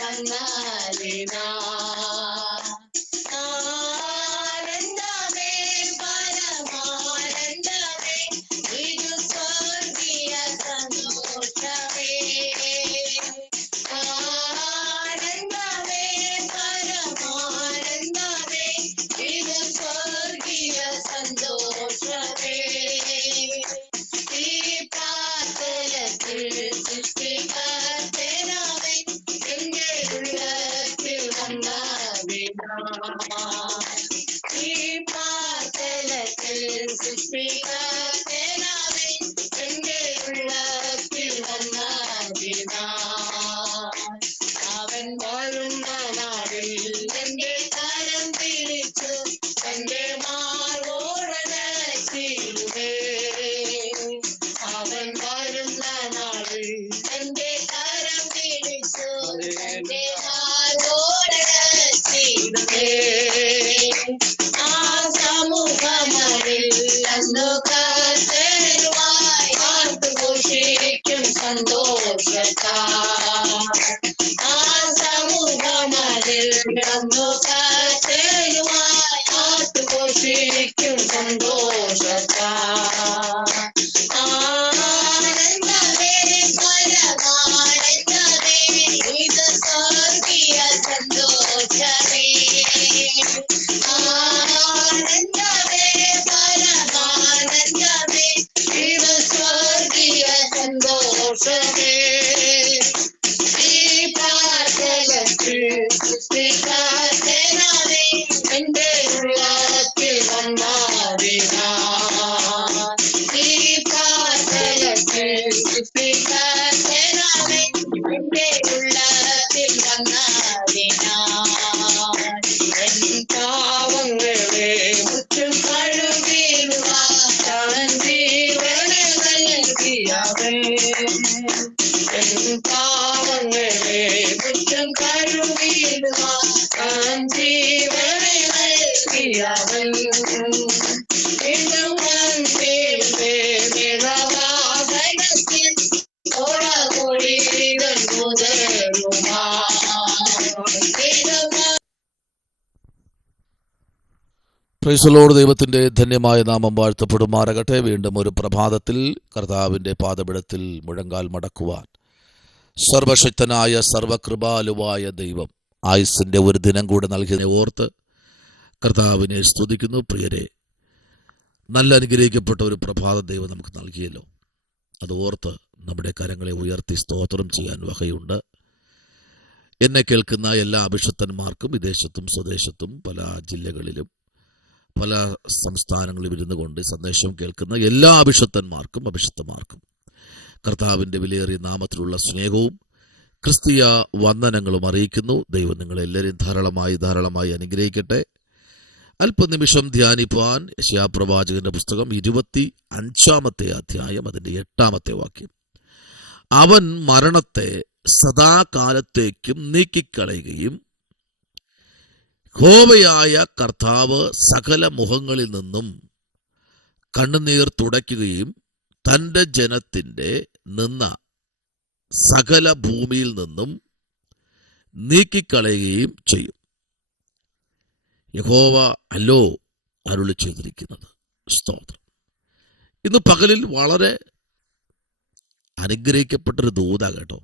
വന്നാലിനാ ആനന്ദമേ പരമാനന്ദമേ ഇത് സ്വർഗീയ സന്തോഷമേ ആനന്ദമേ പരമാനന്ദമേ ഇത് സ്വർഗീയ സന്തോഷമേ ഈ പാതലത്തിൽ സൃഷ്ടികർത്താവേ എന്റെ ഉള്ളത്തിൽ വന്നാലിനാ ഈ പാതലത്തിൽ സൃഷ്ടികർത്താവേ എന്റെ ഉള്ളത്തിൽ വന്നാലിനാ അവൻ വാഴുന്ന നാടിൽ എന്റെ കരം പിടിച്ചു എന്റെ മാർവോടനച്ചിരുവേ അവൻ വാഴുന്ന നാടിൽ എന്റെ കരം പിടിച്ചു എന്റെ മാർവോടനച്ചിരുവേ ആ സമൂഹമതിൽ അന്ധകാരമായി ആർത്തുഘോഷിക്കും സന്തോഷത്താ ആ സമൂഹമതിൽ അന്ധകാരമായി ആർത്തുഘോഷിക്കും സന്തോഷത്താ ആനന്ദമേ പരമാനന്ദമേ ഇത് സ്വർഗീയ സന്തോഷമേ ആനന്ദമേ പരമാനന്ദമേ ഇത് സ്വർഗീയ സന്തോഷമേ ഈ പാതലത്തിൽ സൃഷ്ടികർത്താവേ എന്റെ ഉള്ളത്തിൽ വന്നാലിനാ ഈ പാതലത്തിൽ സൃഷ്ടികർത്താവേ എന്റെ ഉള്ളത്തിൽ വന്നാലിനാ എൻ പാവങ്ങളെ മുറ്റും കഴുകിടുവാൻ താൻ ജീവനെ നൽകിയവൻ എൻ പാവങ്ങളെ മുറ്റും കഴുകിടുവാൻ താൻ ജീവനെ നൽകിയവൻ വീണ്ടും വന്നിടുവേ നിറവാസനത്തിൽ ഓടകൊടികൾ മുതലുമാ പ്രൈസ് ദി ലോർഡ്. ദൈവത്തിൻ്റെ ധന്യമായ നാമം വാഴ്ത്തപ്പെടുമാറാകട്ടെ. വീണ്ടും ഒരു പ്രഭാതത്തിൽ കർത്താവിൻ്റെ പാദപീഠത്തിൽ മുഴങ്കാൽ മടക്കുവാൻ സർവശക്തനായ സർവകൃപാലുവായ ദൈവം ആയുസ്സിൻ്റെ ഒരു ദിനം കൂടെ നൽകിയതിനെ ഓർത്ത് കർത്താവിനെ സ്തുതിക്കുന്നു. പ്രിയരെ, നല്ല അനുഗ്രഹിക്കപ്പെട്ട ഒരു പ്രഭാതം ദൈവം നമുക്ക് നൽകിയല്ലോ. അത് ഓർത്ത് നമ്മുടെ കരങ്ങളെ ഉയർത്തി സ്തോത്രം ചെയ്യാൻ വകയുണ്ട്. എന്നെ കേൾക്കുന്ന എല്ലാ അഭിഷക്തന്മാർക്കും വിദേശത്തും സ്വദേശത്തും പല ജില്ലകളിലും പല സംസ്ഥാനങ്ങളിലും ഇരുന്നു കൊണ്ട് സന്ദേശം കേൾക്കുന്ന എല്ലാ അഭിഷക്തന്മാർക്കും അഭിഷക്തമാർക്കും കർത്താവിൻ്റെ വിലയേറിയ നാമത്തിലുള്ള സ്നേഹവും ക്രിസ്തീയ വന്ദനങ്ങളും അറിയിക്കുന്നു. ദൈവം നിങ്ങളെല്ലാവരെയും ധാരാളമായി അനുഗ്രഹിക്കട്ടെ. അല്പനിമിഷം ധ്യാനിപ്പാൻ യെശയ്യാപ്രവാചകന്റെ പുസ്തകം 25 അധ്യായം അതിൻ്റെ 8 വാക്യം. അവൻ മരണത്തെ സദാകാലത്തേക്കും നീക്കിക്കളയുകയും യഹോവയായ കർത്താവ് സകല മുഖങ്ങളിൽ നിന്നും കണ്ണുനീർ തുടയ്ക്കുകയും തൻ്റെ ജനത്തിൻ്റെ നിന്ന സകല ഭൂമിയിൽ നിന്നും നീക്കിക്കളയുകയും ചെയ്യും. യഹോവ അല്ലോ അരുളി ചെയ്തിരിക്കുന്നത്. സ്തോത്രം. ഇന്ന് പകലിൽ വളരെ അനുഗ്രഹിക്കപ്പെട്ടൊരു ദൂത കേട്ടോ.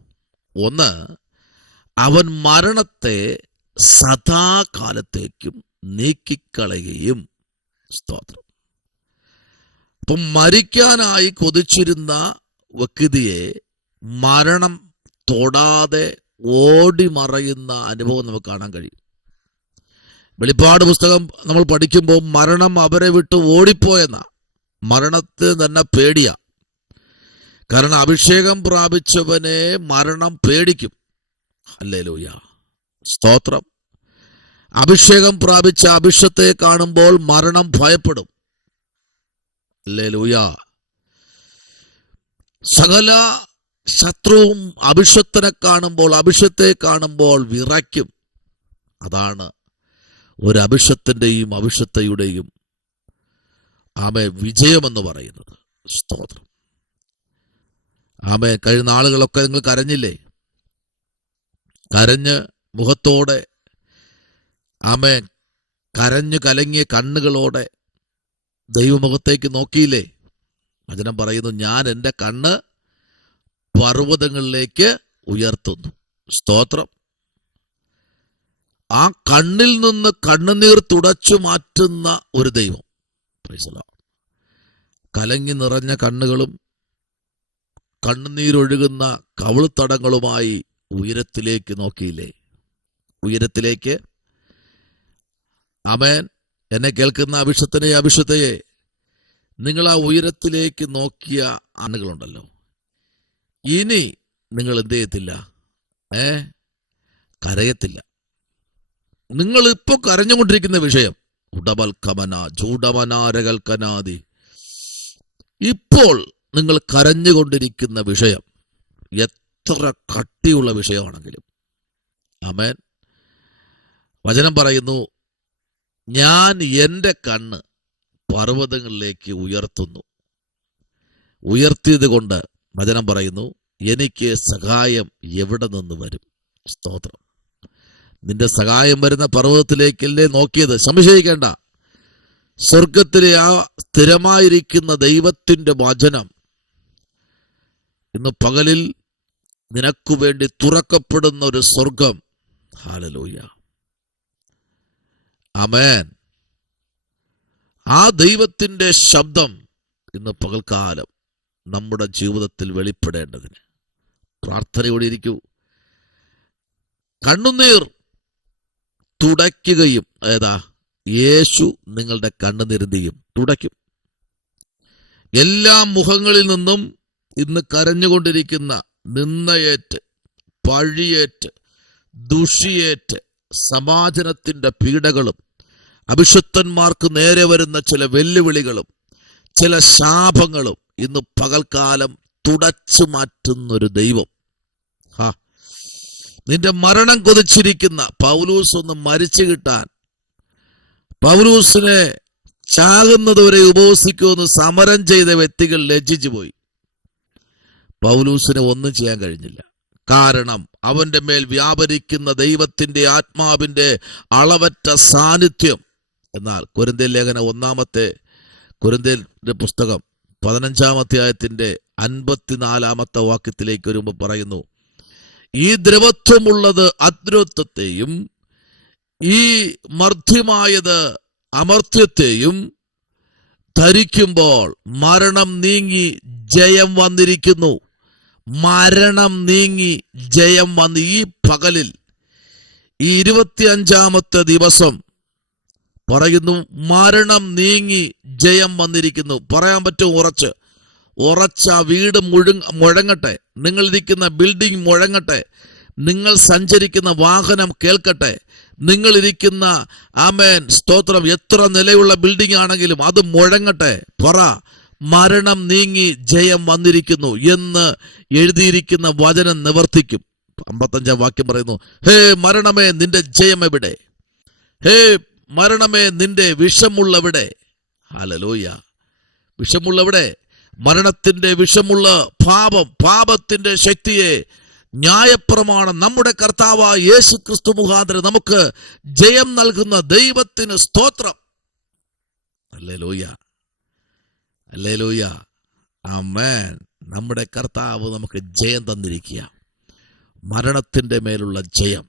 ഒന്ന്, അവൻ മരണത്തെ സദാകാലത്തേക്കും നീക്കിക്കളയുകയും. സ്തോത്രം. അപ്പം മരിക്കാനായി കൊതിച്ചിരുന്ന വ്യക്തിയെ മരണം തൊടാതെ ഓടി മറയുന്ന അനുഭവം നമുക്ക് കാണാൻ കഴിയും. വെളിപ്പാട് പുസ്തകം നമ്മൾ പഠിക്കുമ്പോൾ മരണം അവരെ വിട്ട് ഓടിപ്പോയെന്ന, മരണത്തിന് തന്നെ പേടിയാ. കാരണം അഭിഷേകം പ്രാപിച്ചവനെ മരണം പേടിക്കും. ഹല്ലേലൂയ, സ്തോത്രം. അഭിഷേകം പ്രാപിച്ച അഭിഷത്തെ കാണുമ്പോൾ മരണം ഭയപ്പെടും. ഹല്ലേലൂയ. സകല ശത്രുവും അഭിഷത്തിനെ കാണുമ്പോൾ, അഭിഷത്തെ കാണുമ്പോൾ വിറയ്ക്കും. അതാണ് ഒരു അഭിഷത്തിൻ്റെയും അഭിഷത്തയുടെയും വിജയമെന്ന് പറയുന്നത്. സ്തോത്രം. കഴിഞ്ഞ നാളുകളൊക്കെ നിങ്ങൾ കരഞ്ഞില്ലേ? കരഞ്ഞ് മുഖത്തോടെ ആമേൻ കരഞ്ഞു കലങ്ങിയ കണ്ണുകളോടെ ദൈവമുഖത്തേക്ക് നോക്കിയില്ലേ? വചനം പറയുന്നു, ഞാൻ എൻ്റെ കണ്ണ് പർവ്വതങ്ങളിലേക്ക് ഉയർത്തുന്നു. സ്തോത്രം. ആ കണ്ണിൽ നിന്ന് കണ്ണുനീർ തുടച്ചു മാറ്റുന്ന ഒരു ദൈവം. കലങ്ങി നിറഞ്ഞ കണ്ണുകളും കണ്ണുനീരൊഴുകുന്ന കവിൾത്തടങ്ങളുമായി ഉയരത്തിലേക്ക് നോക്കിയില്ലേ? ഉയരത്തിലേക്ക്. ആമേൻ. എന്നെ കേൾക്കുന്ന അഭിഷത്തയെ, നിങ്ങൾ ആ ഉയരത്തിലേക്ക് നോക്കിയ ആണുകളുണ്ടല്ലോ, ഇനി നിങ്ങൾ എന്ത് ചെയ്യത്തില്ല? കരയത്തില്ല. നിങ്ങൾ ഇപ്പൊ കരഞ്ഞുകൊണ്ടിരിക്കുന്ന വിഷയം ചൂടമനാരകൽക്കനാദി, ഇപ്പോൾ നിങ്ങൾ കരഞ്ഞുകൊണ്ടിരിക്കുന്ന വിഷയം എത്ര കട്ടിയുള്ള വിഷയമാണെങ്കിലും, ആമേൻ, വചനം പറയുന്നു, ഞാൻ എൻ്റെ കണ്ണ് പർവ്വതങ്ങളിലേക്ക് ഉയർത്തുന്നു. ഉയർത്തിയത് കൊണ്ട് വചനം പറയുന്നു, എനിക്ക് സഹായം എവിടെ നിന്ന് വരും? സ്തോത്രം. നിന്റെ സഹായം വരുന്ന പർവ്വതത്തിലേക്കല്ലേ നോക്കിയത്? സംശയിക്കേണ്ട. സ്വർഗത്തിലെ ആ സ്ഥിരമായിരിക്കുന്ന ദൈവത്തിന്റെ വചനം ഇന്ന് പകലിൽ നിനക്കു വേണ്ടി തുറക്കപ്പെടുന്ന ഒരു സ്വർഗം. ഹല്ലേലൂയ, ആമേൻ. ആ ദൈവത്തിന്റെ ശബ്ദം ഇന്ന് പകൽക്കാലം നമ്മുടെ ജീവിതത്തിൽ വെളിപ്പെടേണ്ടതിന് പ്രാർത്ഥനയോടെ ഇരിക്കൂ. കണ്ണുനീർ തുടയ്ക്കുകയും, യേശു നിങ്ങളുടെ കണ്ണുനീരെന്തെയും തുടയ്ക്കും. എല്ലാ മുഖങ്ങളിൽ നിന്നും ഇന്ന് കരഞ്ഞുകൊണ്ടിരിക്കുന്ന നിന്ദയേറ്റ്, പഴിയേറ്റ്, ദുഷിയേറ്റ് സമാജത്തിന്റെ പീഡകളും അഭിഷക്തന്മാർക്ക് നേരെ വരുന്ന ചില വെല്ലുവിളികളും ചില ശാപങ്ങളും ഇന്ന് പകൽക്കാലം തുടച്ചു മാറ്റുന്നൊരു ദൈവം. നിന്റെ മരണം കൊതിച്ചിരിക്കുന്ന പൗലൂസ് ഒന്ന് മരിച്ചു കിട്ടാൻ, പൗലൂസിനെ ചാകുന്നതുവരെ ഉപവസിക്കുമെന്ന് സമരം ചെയ്ത വ്യക്തികൾ ലജ്ജിച്ചു പോയി. പൗലൂസിനെ ഒന്നും ചെയ്യാൻ കഴിഞ്ഞില്ല. കാരണം അവന്റെ മേൽ വ്യാപരിക്കുന്ന ദൈവത്തിന്റെ ആത്മാവിന്റെ അളവറ്റ സാന്നിധ്യം. എന്നാൽ കൊരിന്ത്യർ ലേഖനം 1 കൊരിന്ത്യരുടെ പുസ്തകം 15-ാം അധ്യായത്തിന്റെ 54-ാമത്തെ വാക്യത്തിലേക്ക് വരുമ്പോൾ പറയുന്നു, ഈ ദ്രവത്വമുള്ളത് അദ്രവത്വത്തെയും ഈ മർദ്ധ്യമായത് അമർത്യത്തെയും ധരിക്കുമ്പോൾ മരണം നീങ്ങി ജയം വന്നിരിക്കുന്നു. മരണം നീങ്ങി ജയം വന്ന് ഈ പകലിൽ ഈ 25-ാമത്തെ ദിവസം പറയുന്നു, മരണം നീങ്ങി ജയം വന്നിരിക്കുന്നു. പറയാൻ പറ്റും ഉറച്ച വീട് മുഴങ്ങട്ടെ, നിങ്ങൾ ഇരിക്കുന്ന ബിൽഡിംഗ് മുഴങ്ങട്ടെ, നിങ്ങൾ സഞ്ചരിക്കുന്ന വാഹനം കേൾക്കട്ടെ, നിങ്ങൾ ഇരിക്കുന്ന ആമേൻ സ്തോത്രം എത്ര നിലയുള്ള ബിൽഡിംഗ് ആണെങ്കിലും അത് മുഴങ്ങട്ടെ. പറ, മരണം നീങ്ങി ജയം വന്നിരിക്കുന്നു എന്ന് എഴുതിയിരിക്കുന്ന വചനം നിവർത്തിക്കും. 55-ാം വാക്യം പറയുന്നു, ഹേ മരണമേ നിന്റെ ജയം എവിടെ? ഹേ മരണമേ നിന്റെ വിഷമുള്ളവിടെ? ഹല്ലേലൂയ. വിഷമുള്ളവിടെ? മരണത്തിന്റെ വിഷമുള്ള പാപത്തിന്റെ ശക്തിയെ ന്യായപ്രമാണം നമ്മുടെ കർത്താവായ യേശു ക്രിസ്തു മുഖാന്തരം നമുക്ക് ജയം നൽകുന്ന ദൈവത്തിന് സ്തോത്രം. ഹല്ലേലൂയ, ഹല്ലേലൂയ, ആമേൻ. നമ്മുടെ കർത്താവ് നമുക്ക് ജയം തന്നിരിക്കുക. മരണത്തിന്റെ മേലുള്ള ജയം,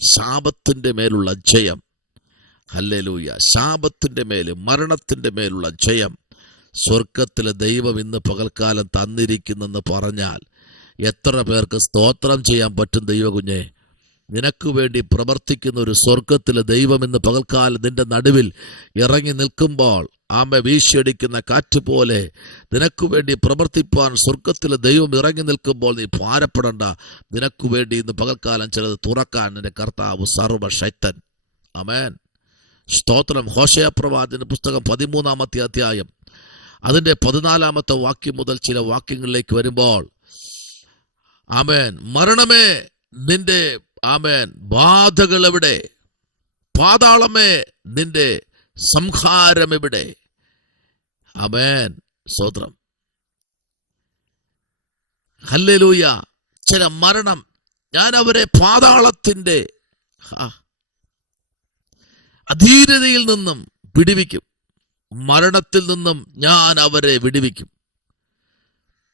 ശാപത്തിന്റെ മേലുള്ള ജയം. ഹല്ലേലൂയ. ശാപത്തിന്റെ മേലും മരണത്തിന്റെ മേലുള്ള ജയം സ്വർഗത്തിലെ ദൈവം ഇന്ന് പകൽക്കാലം തന്നിരിക്കുന്നെന്ന് പറഞ്ഞാൽ എത്ര പേർക്ക് സ്തോത്രം ചെയ്യാൻ പറ്റും? ദൈവകുഞ്ഞെ, നിനക്ക് വേണ്ടി പ്രവർത്തിക്കുന്ന ഒരു സ്വർഗത്തിലെ ദൈവം ഇന്ന് പകൽക്കാലം നിന്റെ നടുവിൽ ഇറങ്ങി നിൽക്കുമ്പോൾ, ആമ വീശിയടിക്കുന്ന കാറ്റ് പോലെ നിനക്ക് വേണ്ടി പ്രവർത്തിപ്പാൻ സ്വർഗത്തിലെ ദൈവം ഇറങ്ങി നിൽക്കുമ്പോൾ നീ ഭാരപ്പെടണ്ട. നിനക്ക് വേണ്ടി ഇന്ന് പകൽക്കാലം ചിലത് തുറക്കാൻ നിന്റെ കർത്താവ് സർവശക്തൻ. ആമേൻ, സ്തോത്രം. ഹോശയ പ്രവാചകന്റെ പുസ്തകം 13-ാമത്തെ അധ്യായം അതിന്റെ 14-ാമത്തെ വാക്യം മുതൽ ചില വാക്യങ്ങളിലേക്ക് വരുമ്പോൾ, ആമേൻ, മരണമേ നിന്റെ ആമേൻ ബാധകൾ എവിടെ? പാതാളമേ നിന്റെ സംഹാരം എവിടെ? ആമേൻ, സ്തോത്രം. ഹല്ലേലൂയ. ചില മരണം ഞാൻ അവരെ പാതാളത്തിന്റെ അധീനതയിൽ നിന്നും വിടുവിക്കും. മരണത്തിൽ നിന്നും ഞാൻ അവരെ വിടുവിക്കും.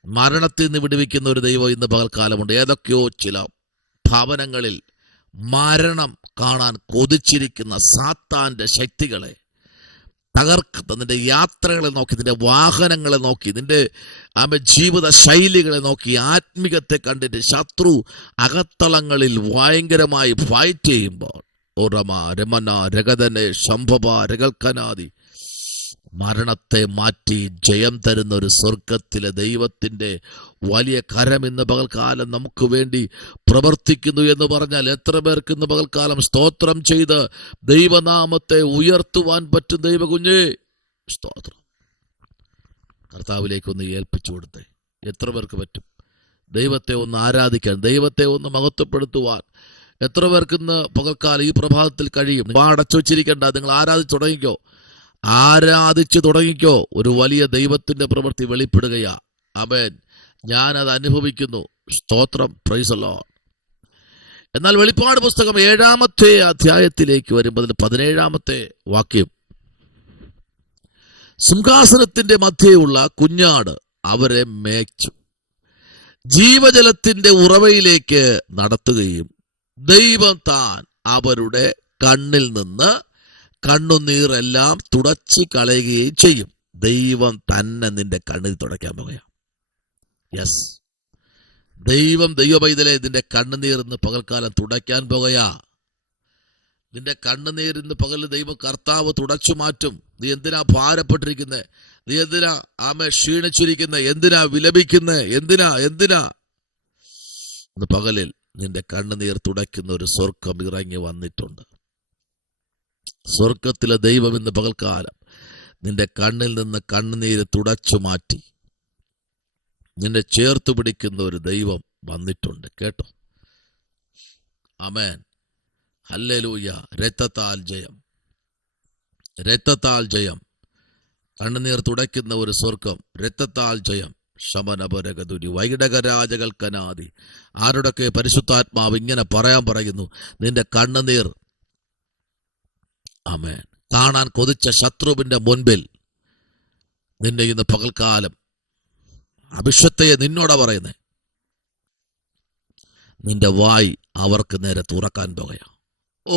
മരണത്തിൽ നിന്ന് വിടുവിക്കുന്ന ഒരു ദൈവം ഇന്ന് പകൽക്കാലമുണ്ട്. ഏതൊക്കെയോ ചില ഭവനങ്ങളിൽ മരണം കാണാൻ കൊതിച്ചിരിക്കുന്ന സാത്താന്റെ ശക്തികളെ തകർക്കുന്ന, നിന്റെ യാത്രകളെ നോക്കി, നിന്റെ വാഹനങ്ങളെ നോക്കി, നിന്റെ ജീവിത ശൈലികളെ നോക്കി, ആത്മികത്തെ കണ്ടിട്ട് ശത്രു അകത്തളങ്ങളിൽ ഭയങ്കരമായി ഫൈറ്റ് ചെയ്യുമ്പോൾ ഓരമ രമന രഗതനെ ശംഭവ രകൽക്കനാദി മരണത്തെ മാറ്റി ജയം തരുന്ന ഒരു സ്വർഗത്തിലെ ദൈവത്തിന്റെ വലിയ കരം ഇന്ന് പകൽക്കാലം നമുക്ക് വേണ്ടി പ്രവർത്തിക്കുന്നു എന്ന് പറഞ്ഞാൽ എത്ര പേർക്ക് ഇന്ന് പകൽക്കാലം സ്തോത്രം ചെയ്ത് ദൈവനാമത്തെ ഉയർത്തുവാൻ പറ്റും? ദൈവകുഞ്ഞേ സ്തോത്രം. കർത്താവിലേക്കൊന്ന് ഏൽപ്പിച്ചു കൊടുത്തേ. എത്ര പേർക്ക് പറ്റും ദൈവത്തെ ഒന്ന് ആരാധിക്കാൻ, ദൈവത്തെ ഒന്ന് മഹത്വപ്പെടുത്തുവാൻ? എത്ര പേർക്ക് ഇന്ന് പകൽക്കാലം ഈ പ്രഭാതത്തിൽ കഴിയും? അടച്ചു വെച്ചിരിക്കേണ്ട, നിങ്ങൾ ആരാധിച്ചു തുടങ്ങിക്കോ, ആരാധിച്ചു തുടങ്ങിക്കോ. ഒരു വലിയ ദൈവത്തിന്റെ പ്രവൃത്തി വെളിപ്പെടുകയാ. ആമേൻ. ഞാനത് അനുഭവിക്കുന്നു. സ്തോത്രം. Praise the Lord. എന്നാൽ വെളിപ്പാട് പുസ്തകം 7-ാമത്തെ അധ്യായത്തിലേക്ക് വരുമ്പോൾ 17-ാമത്തെ വാക്യം, സിംഹാസനത്തിന്റെ മധ്യയുള്ള കുഞ്ഞാട് അവരെ മേച്ചു ജീവജലത്തിന്റെ ഉറവയിലേക്ക് നടത്തുകയും ദൈവം താൻ അവരുടെ കണ്ണിൽ നിന്ന് കണ്ണുനീരെല്ലാം തുടച്ചു കളയുകയും ചെയ്യും. ദൈവം തന്നെ നിന്റെ കണ്ണിൽ തുടയ്ക്കാൻ പോകുക. യെസ്, ദൈവം ദൈവപൈതലെ നിന്റെ കണ്ണുനീർന്ന് പകൽക്കാലം തുടയ്ക്കാൻ പോകുകയാ. നിന്റെ കണ്ണുനീരിന്ന് പകൽ ദൈവം കർത്താവ് തുടച്ചു മാറ്റും. നീ എന്തിനാ ഭാരപ്പെട്ടിരിക്കുന്നത്? നീ എന്തിനാ ക്ഷീണിച്ചിരിക്കുന്നത്? എന്തിനാ വിലപിക്കുന്നത്? എന്തിനാ ഇന്ന് പകലിൽ നിന്റെ കണ്ണുനീർ തുടയ്ക്കുന്ന ഒരു സ്വർഗം ഇറങ്ങി വന്നിട്ടുണ്ട്. സ്വർഗത്തിലെ ദൈവം ഇന്ന് പകൽക്കാലം നിന്റെ കണ്ണിൽ നിന്ന് കണ്ണുനീര് തുടച്ചു മാറ്റി നിന്നെ ചേർത്ത് പിടിക്കുന്ന ഒരു ദൈവം വന്നിട്ടുണ്ട്. കേട്ടോ? ആമേൻ. ഹല്ലേലൂയ. രക്തത്താൽ ജയം, രക്തത്താൽ ജയം. കണ്ണുനീർ തുടയ്ക്കുന്ന ഒരു സ്വർഗം, രക്തത്താൽ ജയം. ശമനപരകതുരി വൈടകരാജകൽക്കനാദി. ആരുടെയൊക്കെ പരിശുദ്ധാത്മാവ് ഇങ്ങനെ പറയുന്നു, നിന്റെ കണ്ണുനീർ ആമേൻ കാണാൻ കൊതിച്ച ശത്രുവിന്റെ മുൻപിൽ നിന്നെ ഇന്ന് പകൽക്കാലം അഭിഷക്തയെ നിന്നോടാ പറയുന്നേ, നിന്റെ വായി അവർക്ക് നേരെ തുറക്കാൻ പോകുകയാ. ഓ,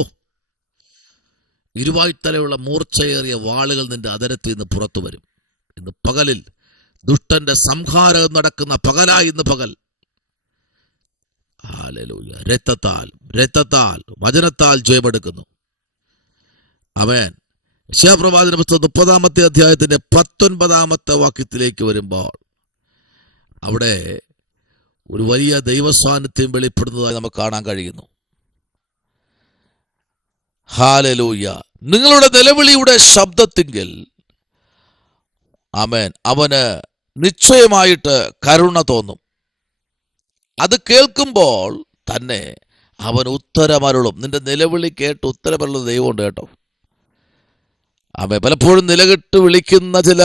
ഇരുവായ്ത്തലയുള്ള മൂർച്ചയേറിയ വാളുകൾ നിന്റെ അതരത്തിൽ നിന്ന് പുറത്തു വരും. ഇന്ന് പകലിൽ ദുഷ്ടന്റെ സംഹാരം നടക്കുന്ന പകലായി ഇന്ന് പകൽ. ഹല്ലേലൂയ. രക്തത്താൽ വചനത്താൽ ജയമെടുക്കുന്നു. ആമേൻ. യെശയ്യാപ്രവാചന പുസ്തകം 30-ാമത്തെ അധ്യായത്തിന്റെ 19-ാമത്തെ വാക്യത്തിലേക്ക് വരുമ്പോൾ അവിടെ ഒരു വലിയ ദൈവസാന്നിധ്യം വെളിപ്പെടുന്നതായി നമുക്ക് കാണാൻ കഴിയുന്നു. ഹല്ലേലൂയ. നിങ്ങളുടെ നിലവിളിയുടെ ശബ്ദത്തിങ്കിൽ ആമേൻ അവന് നിശ്ചയമായിട്ട് കരുണ തോന്നും. അത് കേൾക്കുമ്പോൾ തന്നെ അവൻ ഉത്തരമരുളും. നിന്റെ നിലവിളി കേട്ട് ഉത്തരമരുളുന്ന ദൈവമുണ്ട് കേട്ടോ. ആമേൻ. പലപ്പോഴും നിലകെട്ട് വിളിക്കുന്ന ചില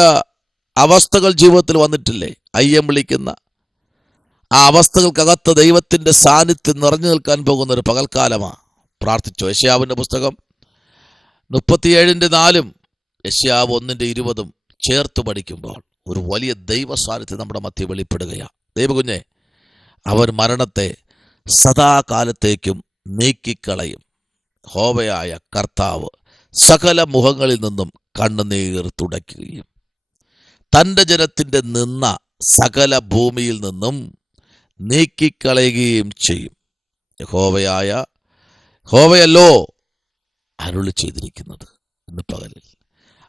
അവസ്ഥകൾ ജീവിതത്തിൽ വന്നിട്ടില്ലേ? അയ്യം വിളിക്കുന്ന ആ അവസ്ഥകൾക്കകത്ത് ദൈവത്തിന്റെ സാന്നിധ്യം നിറഞ്ഞു നിൽക്കാൻ പോകുന്ന ഒരു പകൽക്കാലമാണ്. പ്രാർത്ഥിച്ചോ. യെശയ്യാവിന്റെ പുസ്തകം 37:4 യെശയ്യാവ് 1:20 ചേർത്ത് പഠിക്കുമ്പോൾ ഒരു വലിയ ദൈവ സാന്നിധ്യം നമ്മുടെ മധ്യ വെളിപ്പെടുകയാണ്. ദൈവകുഞ്ഞെ, അവൻ മരണത്തെ സദാകാലത്തേക്കും നീക്കിക്കളയും. യഹോവയായ കർത്താവ് സകല മുഖങ്ങളിൽ നിന്നും കണ്ണുനീർ തുടയ്ക്കുകയും തൻ്റെ ജനത്തിൻ്റെ നിന്ന സകല ഭൂമിയിൽ നിന്നും നീക്കിക്കളയുകയും ചെയ്യും. യഹോവയല്ലോ അരുളി ചെയ്തിരിക്കുന്നത്. ഇന്ന് പകലിൽ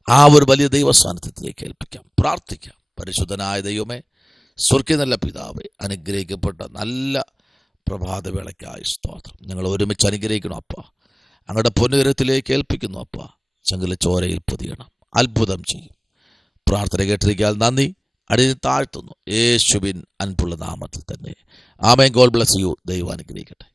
ആ ഒരു വലിയ ദൈവസാന്നിധ്യത്തിലേക്ക് ഏൽപ്പിക്കാം, പ്രാർത്ഥിക്കാം. പരിശുദ്ധനായ ദൈവമേ, സ്വർഗ്ഗീയ നല്ല പിതാവേ, അനുഗ്രഹിക്കപ്പെട്ട നല്ല പ്രഭാതവേളയ്ക്കായി സ്തോത്രം. ഞങ്ങൾ ഒരുമിച്ച് അനുഗ്രഹിക്കണം അപ്പ. അങ്ങയുടെ പൊന്നുകരത്തിലേക്ക് ഏൽപ്പിക്കുന്നു അപ്പ. ചങ്കിലെ ചോരയിൽ പൊതിയണം, അത്ഭുതം ചെയ്യും. പ്രാർത്ഥന കേട്ടിരിക്കാൻ നന്ദി. അടിയിൽ താഴ്ത്തുന്നു യേശുവിൻ അൻപുള്ള നാമത്തിൽ തന്നെ. ആമേൻ. God bless you. ദൈവം അനുഗ്രഹിക്കട്ടെ.